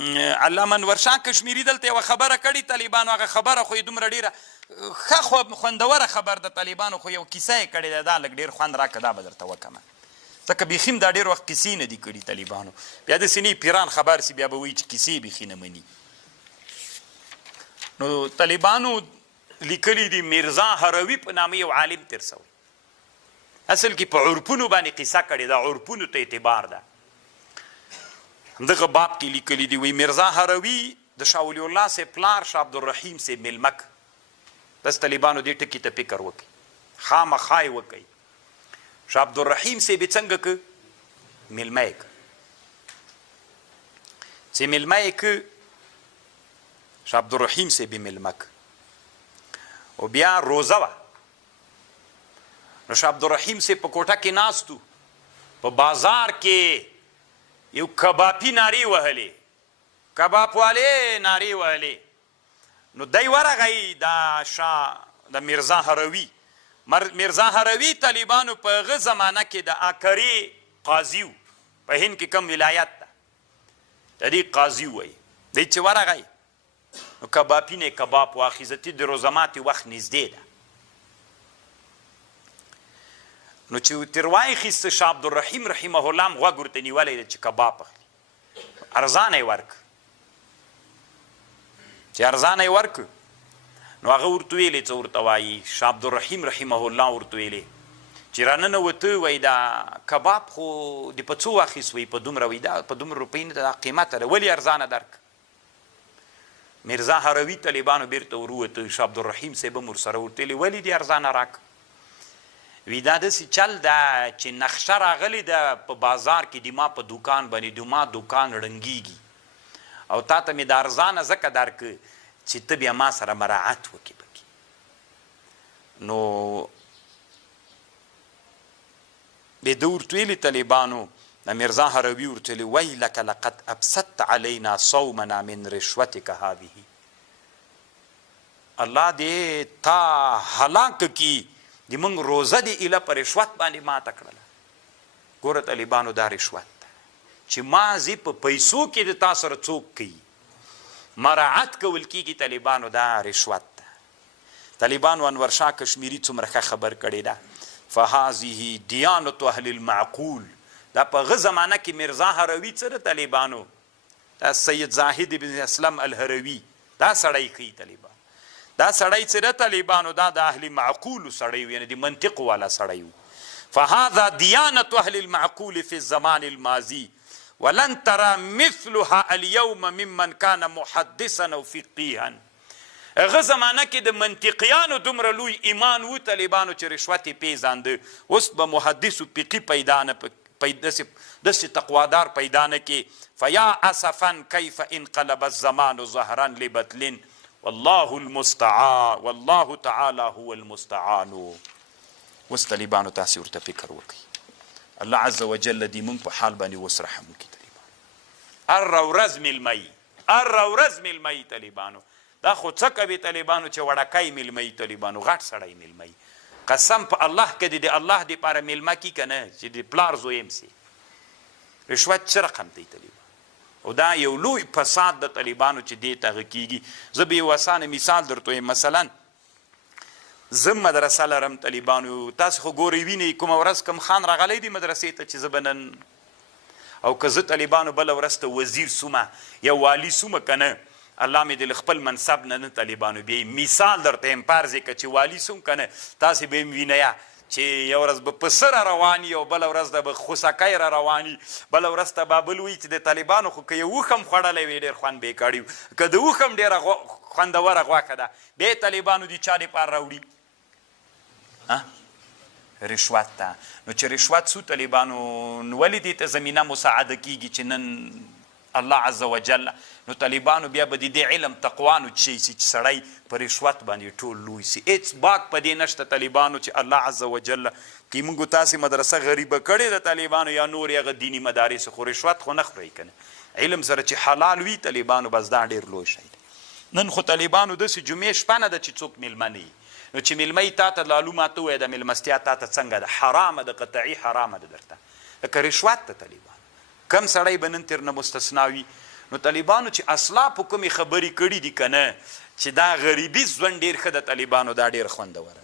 علامه انور شاه کشمیري دلته یوه خبره کړې طالبانو، هغه خبره خو یې دومره ډېره ښه خوندوره خبر د طالبانو، خو یو کیسه یې کړې ده، دا لږ ډېر خوند راکړه، دا به درته وکړمه، ځکه بیخي دا ډېر وخت کیسې نه دي کړي طالبانو، بیا داسې نه پیران خبر سي بیا به وایي چې کیسې بیخي نه مني. نو طالبانو لیکلي دي میرزا هروي په نامه یو عالم تېر سوی، اصل کې په عرفونو باندې قصه کړې ده، عرفونو ته اعتبار ده. همدغه باب کې لیکلي دي، وایي میرزا هروي د شاه ولی الله صاحب پلار شاه عبدالرحیم صاحب میلمه که. بس طالبانو دې ټکي ته فکر وکړي، خامخا یې وکړئ. شاه عبدالرحیم صاحب یې څنګه که؟ میلمه یې که. چې میلمه یې که، شاه عبدالرحیم صاحب یې میلمه که، او بیا روزه وه. نو شاه عبدالرحیم صاحب په کوټه کې ناست و، په بازار کې یو کبابي نارې وهلې، کباب والې نارې وهلې. نو دی ورغی دا شاه د میرزا هروي، میرزا هروي طالبانو په هغه زمانه کې د آکري قاضي و، په هند کې کم ولایت ده، د دې قاضي وایي. دی چې ورغی نو کبابي نه کباب واخیسته، د روزه ماتې وخت نږدې ده. نو چې تر واخیسته شاه عبدالرحیم رحمه الله هم غوږ ورته نیولی دی چې کباب اخلي، ارزانه یې ورکړه. چې ارزانه یې ورکړه نو هغه ورته ویلې څه ورته وایي، شاه عبدالرحیم رحمه الله ورته ویلې چې راننوته، وایي دا کباب خو د په څو واخیست، وایي په دومره، وایي دا په دومره روپۍ نه ده، قیمته ده، ولې ارزانه درکړه؟ میرزا هروي طالبانو بیرته وروته، شاه عبدالرحیم صاحب هم ورسره ورته ویلې ولې دې ارزانه راکړه؟ وی دا داسې چل ده چې نقشه راغلې ده په بازار کې، د ما په دوکان باندې د ما دوکان ړنګېږي، او تا ته مې د ارزانه ځکه درکړه چې ته بیا ما سره مراعات وکړې پکې. نو بیا ده ورته ویلي طالبانو، د میرزا هروي ورته ویلي ویلک لقد ابسطت علینا صومنا من رشوتک هذه، الله دې تا هلاک کړي د موږ روزه دې ایله په رشوت باندې ماته کړله. ګوره طالبانو دا رشوت ده چې ماضي په پیسو کې د تا سره څوک کوي، مراعات کول کېږي، طالبانو دا رشوت ده. طالبانو انور شاه کشمیري څومره ښه خبر کړې ده، فهذه دیانت اهل المعقول. دا په هغه زمانه کې میرزا هروي څه ده طالبانو، دا سید زاهد بن اسلم الهروي دا سړی کوي طالبان، دا سړی چې ده طالبانو دا د اهل معقول سړی و، یعنی د منطق والا سړی و. فهذا دیانت اهل المعقول في الزمان الماضي ولن ترى مثلها اليوم ممن كان محدثا او فقيها. هغه زمانه کې د منطقیانو دومره لوی ایمان و طالبانو چې رشوت یې پیژانده، اوس به محدث و فقي پیدا نه، داسې تقوادار پیدا نه کې. فیا اسفا کیف انقلب الزمان ظهرا لبطل والله المستعان والله تعالی هو المستعان. اوس طالبانو تاسې ورته فکر وکړئ، الله عز وجل دې موږ په حال باندې اوس رحم وکړي. طالبانو هره ورځ میلمه، هره ورځ میلمه طالبانو، دا خو څه کوي طالبانو چې وړکی میلمه طالبانو، غټ سړی میلمه، قسم په الله که دې د الله دپاره میلمه کي که نه چې د پلار زویم سي. رشوت څه رقم دی طالبانو، او دا یو لوی فساد د طالبانو چې دې ته هغه کېږي. زه به یو اسانه مثال درته وایم، مثلا زه مدرسه لرم طالبانو، تاسو خو ګورئ وینئ کومه ورځ کوم خان راغلی دی مدرسې ته چې زه به نن، او که زه طالبانو بله ورځ ته وزیر سومه یا والي سومه که نه، الله مې د خپل منصب نه طالبانو بیا مثال درته یم فرض یې که چې والي سوم که نه، تاسې به یم وینئ چې یو ورځ به پسه را روان وي او بله ورځ ته به خوسکی را روان وي، بله ورځ ته به بل وایي چې د طالبانو خو که یو اوښ هم خوړلی وي ډېر خوند به یې کړی و، که د اوښ هم ډېره خوندوره غوښه ده، بیا یې طالبانو د چا دپاره راوړي؟ رشوت ته. نو چې رشوت سو طالبانو ولې دې ته زمینه مساعده کېږي چې نن الله عز وجل، نو طالبانو بیا به د دې علم تقوانو چې سي چې سړی په رشوت باندې ټول لوی سي. هېڅ باک په دې نشته طالبانو چې الله عز وجل که موږ تاسې مدرسه غریبه کړې ده طالبانو یا نور هغه دیني مدارس، خو رشوت خو نه خورئ که نه، علم سره چې حلال وي طالبانو بس دا ډېر لوی شی دی. نن خو طالبانو داسې جمعې شپه نه ده چې څوک میلمه نه وي، نو چې میلمه یې تا ته لالو ماته ووایه د میلمستیا تا ته څنګه ده، حرامه ده، قطعي حرامه ده درته، لکه رشوت ته طالبانو. کم سړی به نن ترنه مستثنا وي، نو طالبانو چې اسلافو کومې خبرې کړي دي که نه چې دا غریبي ژوند ډېر ښه د طالبانو دا ډېر خوندور